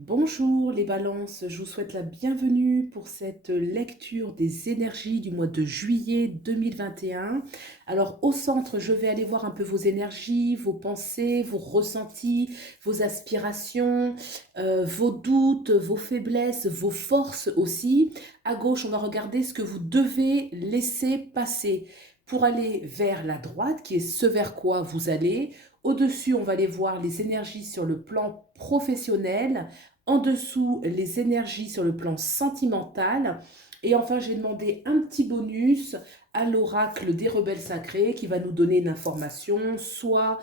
Bonjour les balances, je vous souhaite la bienvenue pour cette lecture des énergies du mois de juillet 2021. Alors au centre, je vais aller voir un peu vos énergies, vos pensées, vos ressentis, vos aspirations, vos doutes, vos faiblesses, vos forces aussi. À gauche, on va regarder ce que vous devez laisser passer pour aller vers la droite, qui est ce vers quoi vous allez. Au-dessus, on va aller voir les énergies sur le plan professionnel. En dessous, les énergies sur le plan sentimental. Et enfin, j'ai demandé un petit bonus à l'oracle des rebelles sacrés qui va nous donner une information, soit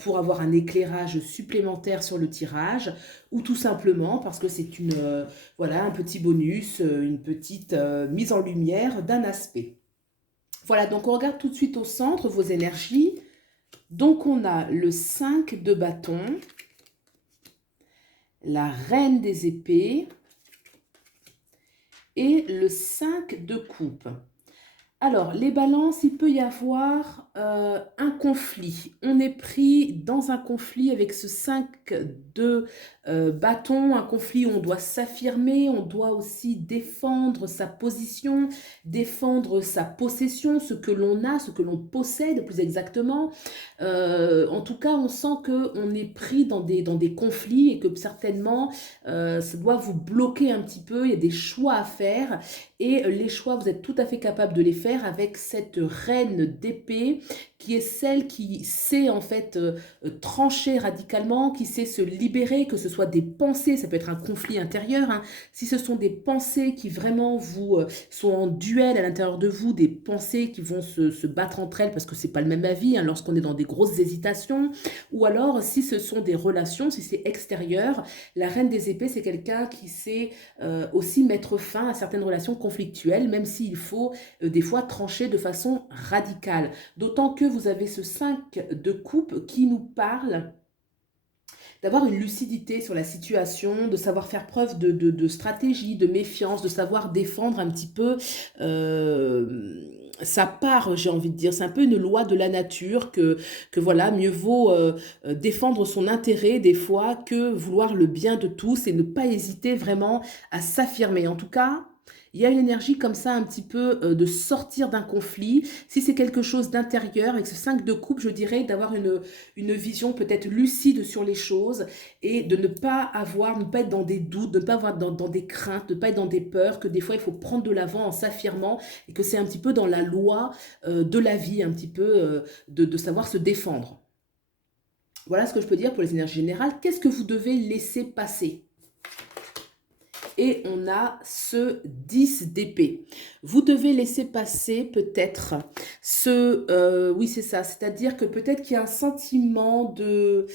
pour avoir un éclairage supplémentaire sur le tirage, ou tout simplement parce que c'est voilà, un petit bonus, une petite mise en lumière d'un aspect. Voilà, donc on regarde tout de suite au centre vos énergies. Donc on a le 5 de bâton, la reine des épées et le 5 de coupe. Alors, les balances, il peut y avoir un conflit. On est pris dans un conflit avec ce 5 de bâton, un conflit où on doit s'affirmer, on doit aussi défendre sa position, défendre sa possession, ce que l'on a, ce que l'on possède plus exactement. En tout cas, on sent qu'on est pris dans des conflits et que certainement, ça doit vous bloquer un petit peu. Il y a des choix à faire et les choix, vous êtes tout à fait capable de les faire avec cette reine d'épée qui est celle qui sait en fait trancher radicalement, qui sait se libérer, que ce soit des pensées, ça peut être un conflit intérieur, hein. Si ce sont des pensées qui vraiment vous sont en duel à l'intérieur de vous, des pensées qui vont se battre entre elles parce que c'est pas le même avis, hein, lorsqu'on est dans des grosses hésitations, ou alors si ce sont des relations, si c'est extérieur, la reine des épées c'est quelqu'un qui sait aussi mettre fin à certaines relations conflictuelles, même s'il faut des fois trancher de façon radicale. D'autant que vous avez ce 5 de coupe qui nous parle d'avoir une lucidité sur la situation, de savoir faire preuve de stratégie, de méfiance, de savoir défendre un petit peu sa part, j'ai envie de dire. C'est un peu une loi de la nature que voilà, mieux vaut défendre son intérêt des fois que vouloir le bien de tous et ne pas hésiter vraiment à s'affirmer. En tout cas, il y a une énergie comme ça un petit peu de sortir d'un conflit. Si c'est quelque chose d'intérieur, avec ce 5 de coupe, je dirais d'avoir une vision peut-être lucide sur les choses et de ne pas être dans des doutes, de ne pas avoir dans des craintes, de ne pas être dans des peurs, que des fois il faut prendre de l'avant en s'affirmant et que c'est un petit peu dans la loi de la vie, un petit peu de savoir se défendre. Voilà ce que je peux dire pour les énergies générales. Qu'est-ce que vous devez laisser passer? Et on a ce 10 d'épée. Vous devez laisser passer peut-être oui c'est ça, c'est-à-dire que peut-être qu'il y a un sentiment que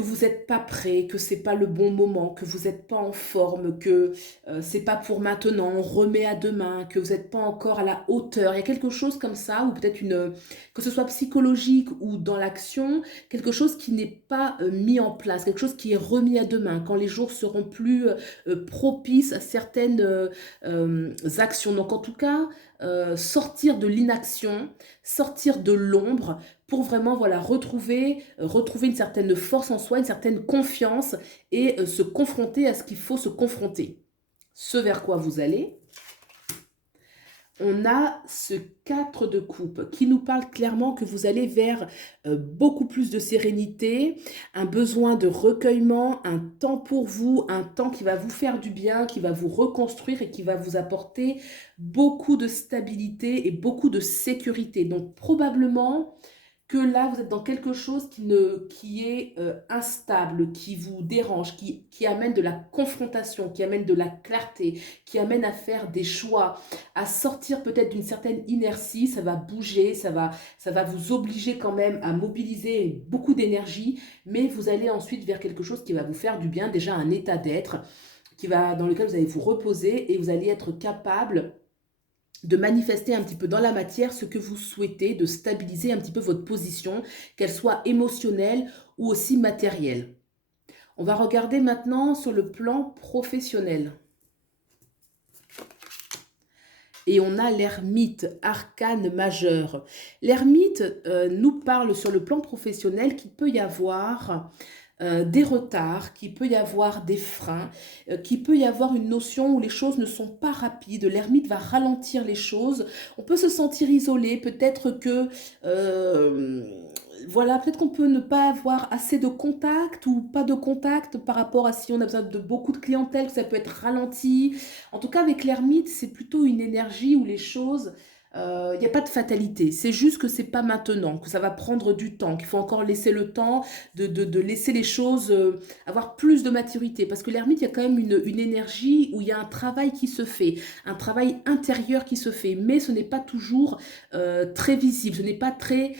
vous n'êtes pas prêt, que c'est pas le bon moment, que vous n'êtes pas en forme, que c'est pas pour maintenant, on remet à demain, que vous n'êtes pas encore à la hauteur. Il y a quelque chose comme ça, ou peut-être que ce soit psychologique ou dans l'action, quelque chose qui n'est pas mis en place, quelque chose qui est remis à demain, quand les jours seront plus propices à certaines actions. Donc en tout cas, sortir de l'inaction, sortir de l'ombre, pour vraiment voilà, retrouver une certaine force en soi, une certaine confiance et se confronter à ce qu'il faut se confronter. Ce vers quoi vous allez. On a ce 4 de coupe qui nous parle clairement que vous allez vers beaucoup plus de sérénité, un besoin de recueillement, un temps pour vous, un temps qui va vous faire du bien, qui va vous reconstruire et qui va vous apporter beaucoup de stabilité et beaucoup de sécurité. Donc probablement que là, vous êtes dans quelque chose qui est instable, qui vous dérange, qui amène de la confrontation, qui amène de la clarté, qui amène à faire des choix, à sortir peut-être d'une certaine inertie, ça va bouger, ça va vous obliger quand même à mobiliser beaucoup d'énergie, mais vous allez ensuite vers quelque chose qui va vous faire du bien, déjà un état d'être, dans lequel vous allez vous reposer et vous allez être capable de manifester un petit peu dans la matière ce que vous souhaitez, de stabiliser un petit peu votre position, qu'elle soit émotionnelle ou aussi matérielle. On va regarder maintenant sur le plan professionnel. Et on a l'ermite, arcane majeur. L'ermite nous parle sur le plan professionnel qu'il peut y avoir des retards, qu'il peut y avoir des freins, qu'il peut y avoir une notion où les choses ne sont pas rapides. L'ermite va ralentir les choses. On peut se sentir isolé, peut-être que, voilà, peut-être qu'on peut ne pas avoir assez de contact ou pas de contact par rapport à si on a besoin de beaucoup de clientèle, que ça peut être ralenti. En tout cas, avec l'ermite, c'est plutôt une énergie où les choses, il n'y a pas de fatalité. C'est juste que c'est pas maintenant, que ça va prendre du temps, qu'il faut encore laisser le temps de laisser les choses avoir plus de maturité. Parce que l'ermite, il y a quand même une énergie où il y a un travail qui se fait, un travail intérieur qui se fait, mais ce n'est pas toujours très visible, ce n'est pas très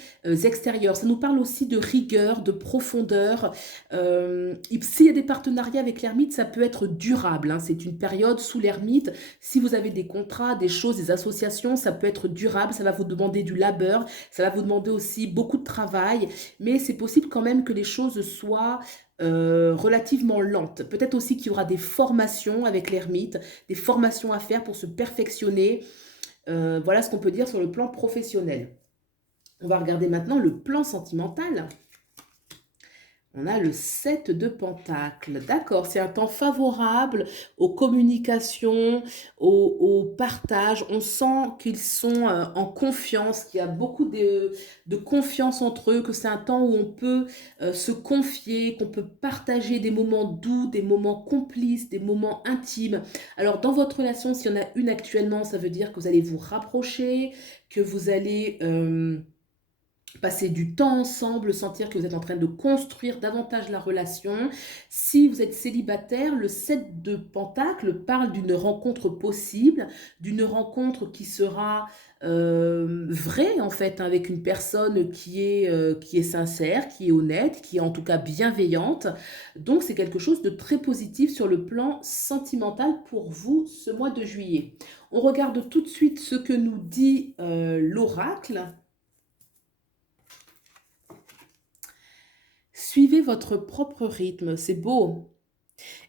extérieur. Ça nous parle aussi de rigueur, de profondeur. S'il y a des partenariats avec l'ermite, ça peut être durable, hein. C'est une période sous l'ermite. Si vous avez des contrats, des choses, des associations, ça peut être durable, ça va vous demander du labeur, ça va vous demander aussi beaucoup de travail, mais c'est possible quand même que les choses soient relativement lentes. Peut-être aussi qu'il y aura des formations avec l'ermite, des formations à faire pour se perfectionner. Voilà ce qu'on peut dire sur le plan professionnel. On va regarder maintenant le plan sentimental. On a le 7 de Pentacles. D'accord, c'est un temps favorable aux communications, au partage. On sent qu'ils sont en confiance, qu'il y a beaucoup de confiance entre eux, que c'est un temps où on peut se confier, qu'on peut partager des moments doux, des moments complices, des moments intimes. Alors, dans votre relation, s'il y en a une actuellement, ça veut dire que vous allez vous rapprocher, que vous allez passer du temps ensemble, sentir que vous êtes en train de construire davantage la relation. Si vous êtes célibataire, le 7 de Pentacle parle d'une rencontre possible, d'une rencontre qui sera vraie en fait, hein, avec une personne qui est sincère, qui est honnête, qui est en tout cas bienveillante. Donc c'est quelque chose de très positif sur le plan sentimental pour vous ce mois de juillet. On regarde tout de suite ce que nous dit l'oracle. Suivez votre propre rythme, c'est beau.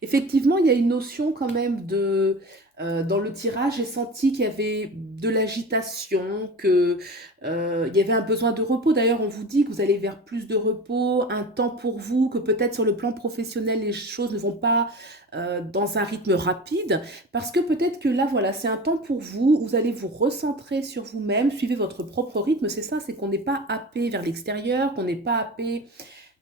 Effectivement, il y a une notion quand même dans le tirage, j'ai senti qu'il y avait de l'agitation, que il y avait un besoin de repos. D'ailleurs, on vous dit que vous allez vers plus de repos, un temps pour vous, que peut-être sur le plan professionnel, les choses ne vont pas dans un rythme rapide, parce que peut-être que là, voilà, c'est un temps pour vous, vous allez vous recentrer sur vous-même, suivez votre propre rythme, c'est ça, c'est qu'on n'est pas happé vers l'extérieur, qu'on n'est pas happé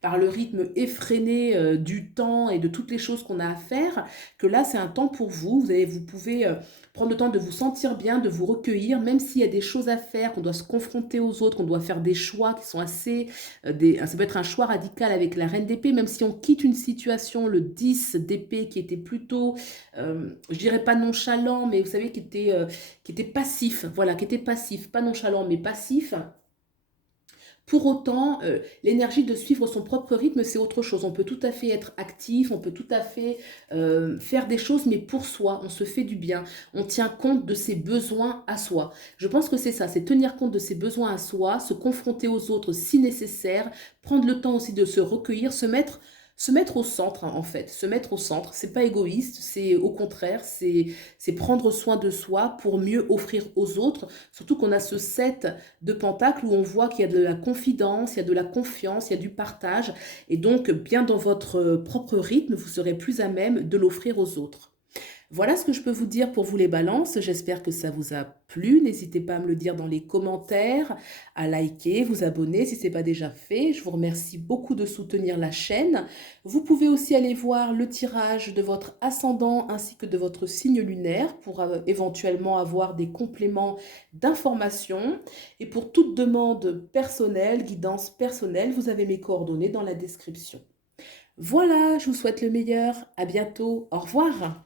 par le rythme effréné du temps et de toutes les choses qu'on a à faire, que là, c'est un temps pour vous. Vous pouvez prendre le temps de vous sentir bien, de vous recueillir, même s'il y a des choses à faire, qu'on doit se confronter aux autres, qu'on doit faire des choix qui sont assez... ça peut être un choix radical avec la reine d'épée, même si on quitte une situation, le 10 d'épée, qui était plutôt, je dirais pas nonchalant, mais vous savez, qui était passif, voilà, qui était passif, pas nonchalant, mais passif. Pour autant, l'énergie de suivre son propre rythme, c'est autre chose. On peut tout à fait être actif, on peut tout à fait faire des choses, mais pour soi, on se fait du bien. On tient compte de ses besoins à soi. Je pense que c'est ça, c'est tenir compte de ses besoins à soi, se confronter aux autres si nécessaire, prendre le temps aussi de se recueillir, se mettre au centre, hein, en fait. Se mettre au centre, c'est pas égoïste, c'est au contraire, c'est prendre soin de soi pour mieux offrir aux autres. Surtout qu'on a ce 7 de Pentacle où on voit qu'il y a de la confidence, il y a de la confiance, il y a du partage. Et donc, bien dans votre propre rythme, vous serez plus à même de l'offrir aux autres. Voilà ce que je peux vous dire pour vous les balances. J'espère que ça vous a plu. N'hésitez pas à me le dire dans les commentaires, à liker, vous abonner si ce n'est pas déjà fait. Je vous remercie beaucoup de soutenir la chaîne. Vous pouvez aussi aller voir le tirage de votre ascendant ainsi que de votre signe lunaire pour éventuellement avoir des compléments d'informations. Et pour toute demande personnelle, guidance personnelle, vous avez mes coordonnées dans la description. Voilà, je vous souhaite le meilleur. À bientôt. Au revoir.